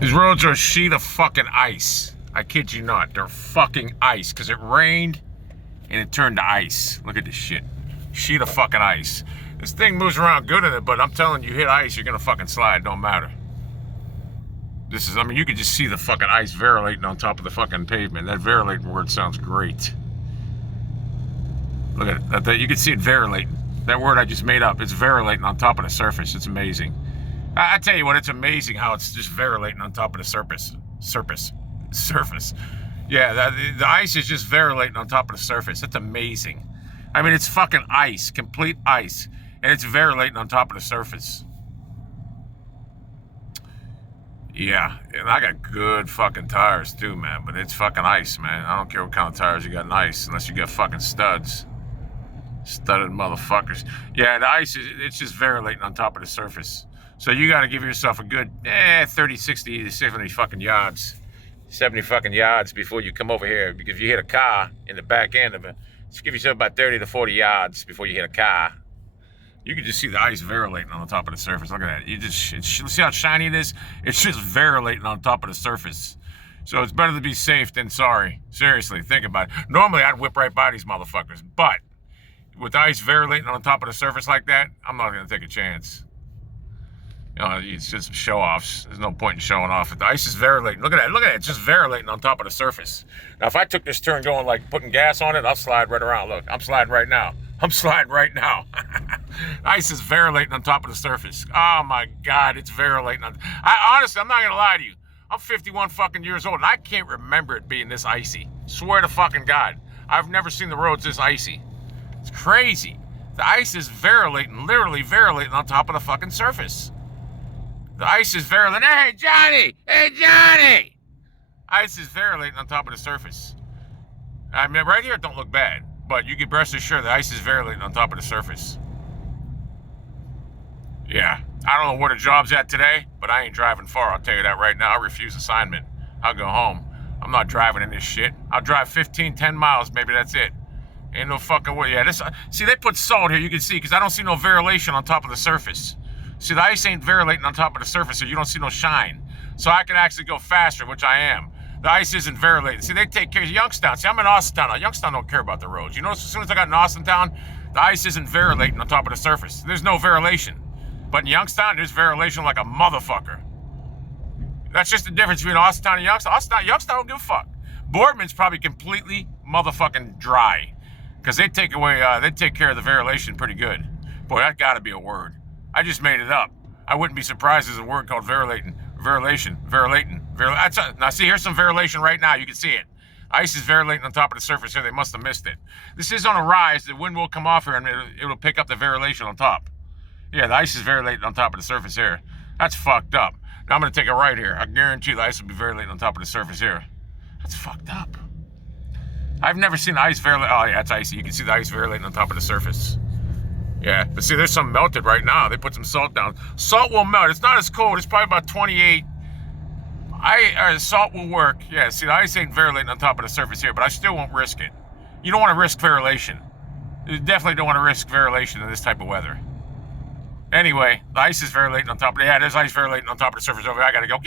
These roads are a sheet of fucking ice. I kid you not. They're fucking ice because it rained and it turned to ice. Look at this shit. Sheet of fucking ice. This thing moves around good in it, but I'm telling you, hit ice, you're gonna fucking slide. Don't matter. This is, I mean, you could just see the fucking ice variolating on top of the fucking pavement. That variolating word sounds great. Look at that. You can see it variolating. That word I just made up. It's variolating on top of the surface. It's amazing. I tell you what, it's amazing how it's just variolating on top of the surface. Yeah, the ice is just variolating on top of the surface. That's amazing. I mean, it's fucking ice, complete ice, and it's variolating on top of the surface. Yeah, and I got good fucking tires too, man, but it's fucking ice, man. I don't care what kind of tires you got in ice, unless you got fucking studs. Studded motherfuckers. Yeah, the ice, it's just variolating on top of the surface. So you got to give yourself a good 30, 60, 70 fucking yards. 70 fucking yards before you come over here. Because if you hit a car in the back end of it, just give yourself about 30 to 40 yards before you hit a car. You can just see the ice variolating on the top of the surface. Look at that. You just see how shiny it is? It's just variolating on top of the surface. So it's better to be safe than sorry. Seriously, think about it. Normally, I'd whip right by these motherfuckers. But with the ice variolating on top of the surface like that, I'm not going to take a chance. You know, it's just show-offs. There's no point in showing off. If the ice is variolating, look at that. Look at it. It's just variolating on top of the surface. Now, if I took this turn going like putting gas on it, I'll slide right around. Look, I'm sliding right now. I'm sliding right now. Ice is variolating on top of the surface. Oh, my God, it's variolating. Honestly, I'm not going to lie to you. I'm 51 fucking years old, and I can't remember it being this icy. Swear to fucking God. I've never seen the roads this icy. It's crazy. The ice is variolating, literally variolating on top of the fucking surface. The ice is variolating. Hey, Johnny! Hey, Johnny! Ice is variolating on top of the surface. I mean, right here it don't look bad, but you can rest assured the ice is variolating on top of the surface. Yeah, I don't know where the job's at today, but I ain't driving far. I'll tell you that right now. I refuse assignment. I'll go home. I'm not driving in this shit. I'll drive 15, 10 miles. Maybe that's it. Ain't no fucking way. Yeah, this. See, they put salt here. You can see, because I don't see no variolation on top of the surface. See, the ice ain't variolating on top of the surface, so you don't see no shine. So I can actually go faster, which I am. The ice isn't variolating. See, they take care of Youngstown. See, I'm in Austintown now. Youngstown don't care about the roads. You notice as soon as I got in Austintown, the ice isn't variolating on top of the surface. There's no variolation. But in Youngstown, there's variolation like a motherfucker. That's just the difference between Austintown and Youngstown. Youngstown don't give a fuck. Boardman's probably completely motherfucking dry. Because they take care of the variolation pretty good. Boy, that gotta be a word. I just made it up. I wouldn't be surprised there's a word called variolating. Now see, here's some variolation right now. You can see it. Ice is variolating on top of the surface here. They must have missed it. This is on a rise. The wind will come off here and it'll pick up the variolation on top. Yeah, the ice is variolating on top of the surface here. That's fucked up. Now I'm gonna take a right here. I guarantee you the ice will be variolating on top of the surface here. That's fucked up. I've never seen the ice variolate. Oh yeah, that's icy. You can see the ice variolating on top of the surface. Yeah, but see, there's some melted right now. They put some salt down. Salt will melt. It's not as cold. It's probably about 28. Salt will work. Yeah, see, the ice ain't variolating on top of the surface here, but I still won't risk it. You don't want to risk variolation. You definitely don't want to risk variolation in this type of weather. Anyway, the ice is variolating on top of it. Yeah, there's ice variolating on top of the surface over here. I gotta go.